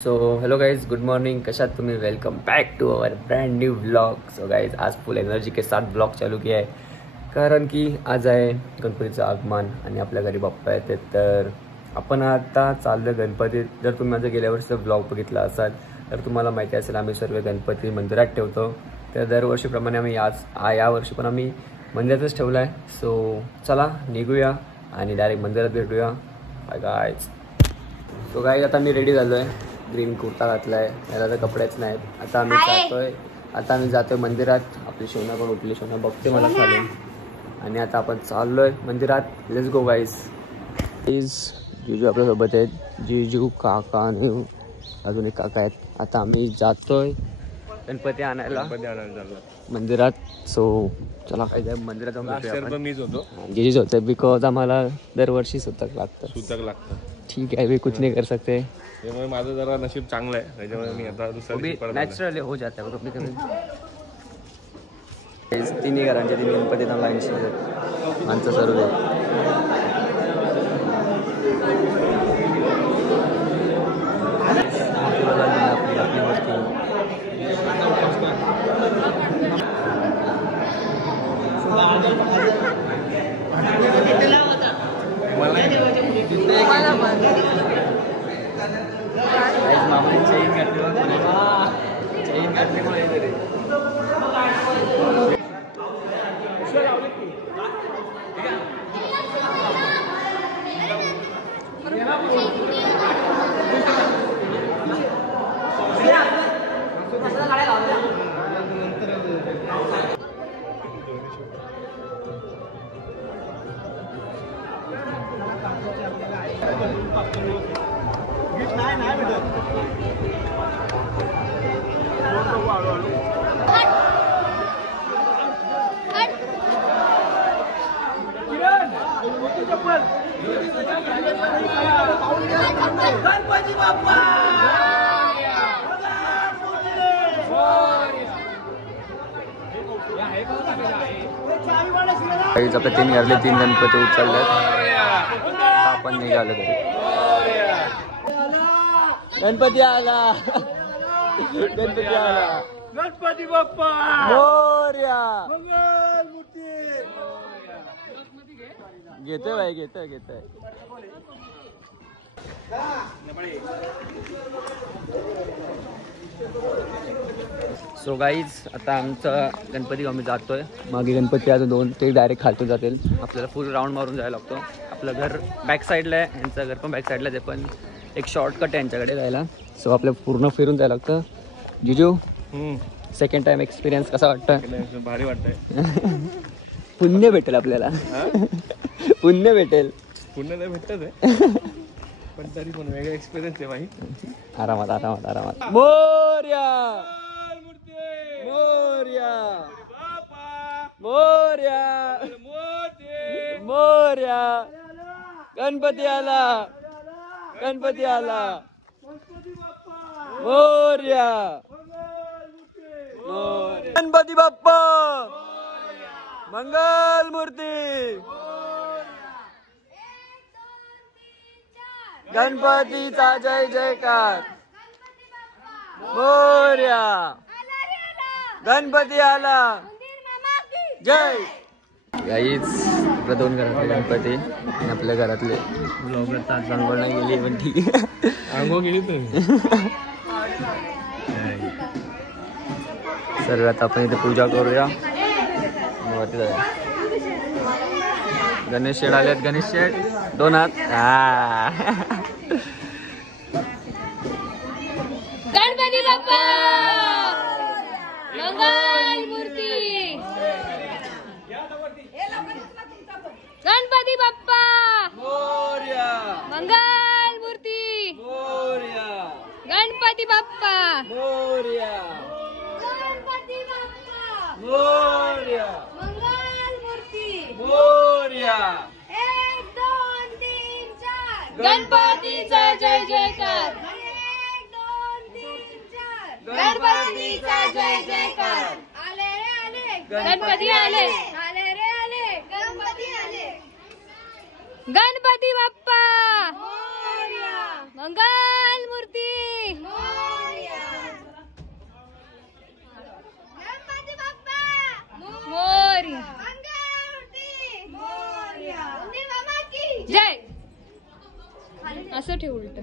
So hello guys, good morning. कशात तुम्ही? Welcome back to our brand new vlog. So guys, आज full energy के साथ blog चालू KIA आहे, कारण की आज आहे गणपतीचं आगमन आणि आपल्या घरी बाप्पा येते. तर आपण आता चाललं गणपतीत. जर तुम्ही माझं गेल्या वर्षीचा ब्लॉग बघितला असाल तर तुम्हाला माहिती असेल, आम्ही सर्व गणपती मंदिरात ठेवतो. तर दरवर्षीप्रमाणे आम्ही यावर्षी पण आम्ही मंदिरातच ठेवला आहे. सो चला निघूया आणि डायरेक्ट मंदिरात भेटूया. Bye guys. सो गाइज, आता मी रेडी झालो आहे. ग्रीन कुर्ता घातलाय, याला तर कपडेच नाहीत. आता आम्ही जातोय मंदिरात. आपली शोना पण उठली, शोना बघते मला खाली. आणि आता आपण चाललोय मंदिरात. Let's go guys. जीजू आपल्यासोबत आहेत. जीजू, काका आणि अजून एक काका आहेत. आता आम्ही जातोय गणपती आणायला मंदिरात. सो चला काय जाय मंदिरात जाऊन मीच होतो, जीजूच होतं, बिकॉज आम्हाला दरवर्षी सुतक लागतं. ठीक आहे, भी कुछ नहीं कर सकते. त्यामुळे माझं जरा नशीब चांगलं आहे, त्याच्यामुळे मी आता दुसऱ्या नॅचरली हो जाता है कभी कभी. तिन्ही घरांच्या तीन गणपतींना लाईन्स माणसं सर्व आपली वस्तू. मामाने चेन घातली. गणपती बाप्पा आपल्या तीन घरले तीन गणपती उचलले. आपण निघालो घरी. गणपती आला, गणपती आला. गणपती बाप्पा मोरया. घेतोय भाई, घेतोय. सो गाईज, आता आमचा गणपती आम्ही जातोय. मागे गणपती अजून दोन, ते डायरेक्ट खालतून जातील. आपल्याला फुल राऊंड मारून जायला लागतो. आपलं घर बॅक साईडला आहे, यांचं घर पण बॅक साईडलाच आहे, पण एक शॉर्टकट आहे यांच्याकडे जायला. सो आपल्याला पूर्ण फिरून जायला लागतं. जिजू, सेकंड टाइम एक्सपिरियन्स कसा वाटतं? भारी वाटतंय. पुण्य भेटेल आपल्याला. पुण्य भेटेल. पुण्य नाही भेटत आहे, पण तरी पण वेगळा एक्सपिरियन्स आहे भाई. आरामात. मोरया मोरया मोरया मोरया. गणपती आला, गणपती आला. मोरया गणपती बाप्पा मंगल मूर्ती. गणपतीचा जय जयकार. मोरया. गणपती आला. जय. गाईच, आपल्या दोन घरातले गणपती आणि आपल्या घरातले ब्लॉगर तास आंघोळ नाही गेली, पण ठीक आहे. आंघोळ गेली तुम्ही सर्वात आपण इथे पूजा करूया. गणेश शेठ आलेत. गणेश शेठ दोन हात. गणपती बाप्पा मंगल मूर्ती. गणपती बाप्पा मोरया. मंगल मूर्ती. मोरया. गणपती बाप्पा मोरया. गणपती बाप्पा मोरया. मंगल मूर्ती. मोरया. 1 2 3 4 गणपतीचा जय जयकार. 1 2 3 4 गणपतीचा जय जयकार. आले रे आले गणपती आले. आले रे आले गणपती आले. गणपती बाप्पा मंगल मूर्ती ठेव उलट.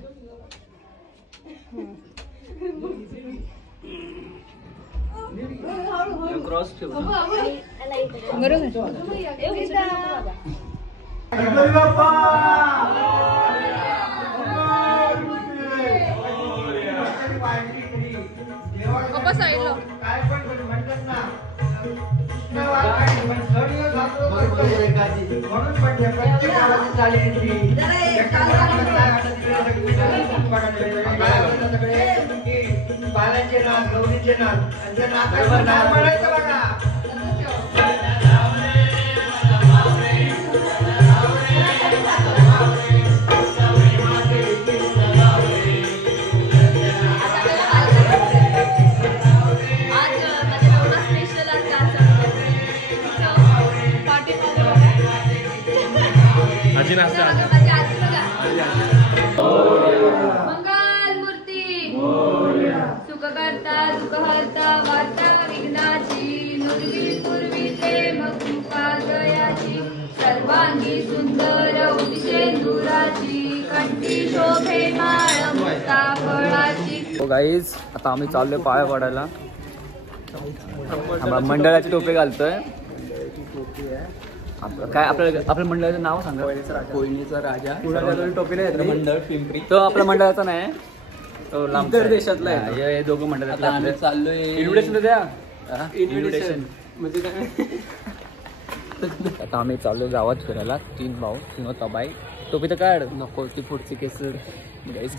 क्रॉस ठेव. पप्पा साईडला. बालाचे नाव गौरीचे नाव बघा. आजी नाश्ता. मंगल मूर्ती सुखकर्ता सुखहर्ता वार्ता विघ्नाची नुर्वी पूर्वी प्रेम कृपा दयाची सर्वांगी सुंदर उदिशेंदुराची कंठी शोभे माळ मुक्ता फळाची. हो गाईज, आता आम्ही चाललोय पाया पडायला. आम्हाला मंडळाची टोपी घालतोय. काय आपल्या मंडळाचं नाव सांगा. कोयनेचा राजा. टोपी नाही मंडळ पिंपरी. तो आपल्या मंडळाचा नाही, तो लांब इतर देशातला आहे. हे दोघं मंडळातले आम्ही आपले. चाललोय. इन्व्हिटेशन द्या. इन्व्हिटेशन म्हणजे काय. आता आम्ही चाललो गावात फिरायला. 3 भाऊ 3 तबाई. टोपी तर काढ. नको ती पुढची केसर.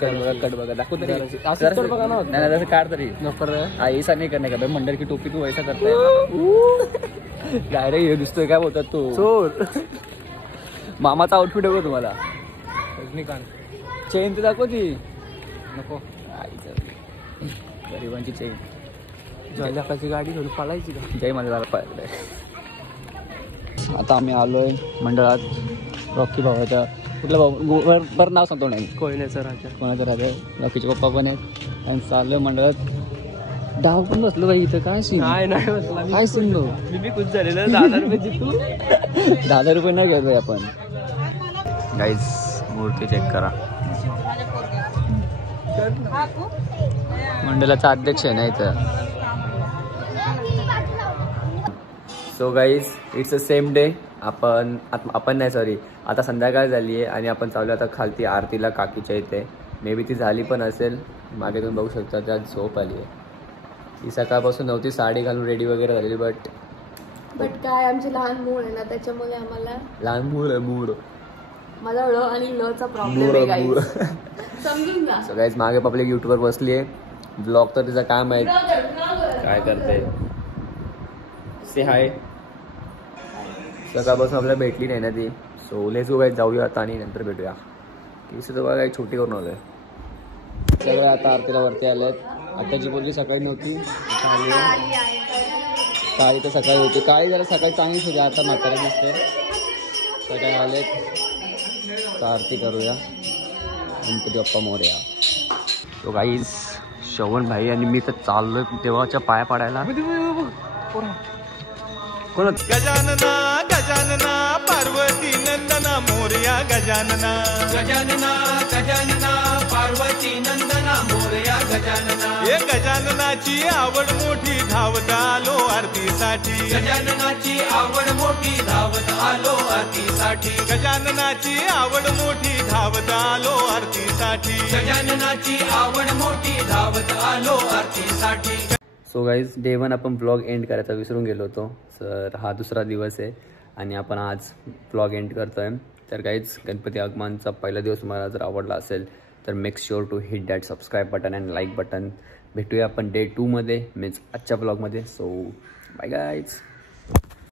कट बघा दाखव तरी. असं तर बघा ना. नाही तसं काढ तरी. नको ऐसा नाही करणे का मंडळ की टोपी तू वैसा करताय. डायरेक्ट हे दिसतोय काय बोलतात तू. चोर. मामाचा आउटफिट आहे तुम्हाला. रजनीकांत. चेन तर दाखव ती. नको. गरिबांची चेन. जयलाकाची गाडी घेऊन पळायची का. जय मला पाहिजे. आता आम्ही आलोय मंडळात. रॉकी भावाच्या कुठल्या भाऊ बरं नाव सांगतो नाही. कोयनेचा राजा. कोणाचं राजा. रॉकीचे पप्पा पण आहेत. आणि चाललोय मंडळात. डाव पण बसलो बाई इथं. काय सीन नाही बसला. काय सुनलो. मी खुश झालेलं. 10,000 रुपये जितू. 10,000 रुपये नाही घेतोय आपण. गाईज मूर्ती चेक करा. मंडळाचा अध्यक्ष आहे ना इथं. So guys it's a same day. आपण नाही सॉरी आता संध्याकाळ झाली आहे आणि आपण चालू आता खालती आरतीला काकीच्या इथे. मे बी ती झाली पण असेल. मागे तुम्ही बघू शकता त्यात झोप आली आहे. ती सकाळपासून नव्हती. साडी घालून रेडी वगैरे झालेली. बट काय आमचे लहान मूळ आहे ना त्याच्यामुळे आम्हाला लहान मूड माझा ळ आणि ल चा प्रॉब्लेम आहे गाईज. समजून जा. सो गाईज मागे पब्लिक युट्यूबवर बसली आहे. ब्लॉग तर तिचा काय माहित काय करते. से हाय. सकाळपासून आपल्याला भेटली नाही ना ती. सो लेट्स गो गाईज जाऊया आता आणि नंतर भेटूया. केस तर बघा छोटी करून आलोय. सगळं आता आरतीला वरती आलेत. आताची बोलली सकाळी नव्हती. काळी तर सकाळी होती. काळी जरा सकाळी चांगलीच होती. आता म्हातारा दिसते. सकाळी आलेत. तर आरती करूया. गणपती बाप्पा मोरया. तो गाईज श्रवण भाई आणि मी तर चाललोय देवाच्या पाया पाडायला. कोण गजानना गजानना पार्वती नंदना मोरया गजानना. गजानना गजानना पार्वती नंदना मोरया गजानना. हे गजाननाची आवड मोठी धावत आलो आरतीसाठी. गजाननाची आवड मोठी धावत आलो आरतीसाठी. गजाननाची आवड मोठी धावत आलो आरतीसाठी. गजाननाची आवड मोठी धावत आलो आरतीसाठी. सो गाईज डे 1 आपण ब्लॉग एंड करायचा विसरून गेलो होतो. सर हा दुसरा दिवस आहे आणि आपण आज ब्लॉग एंड करतो आहे. तर गाईज गणपती आगमनचा पहिला दिवस तुम्हाला जर आवडला असेल तर make sure to hit that subscribe button and like button. भेटूया आपण डे 2 मध्ये मीन्स आजच्या ब्लॉगमध्ये. So bye guys.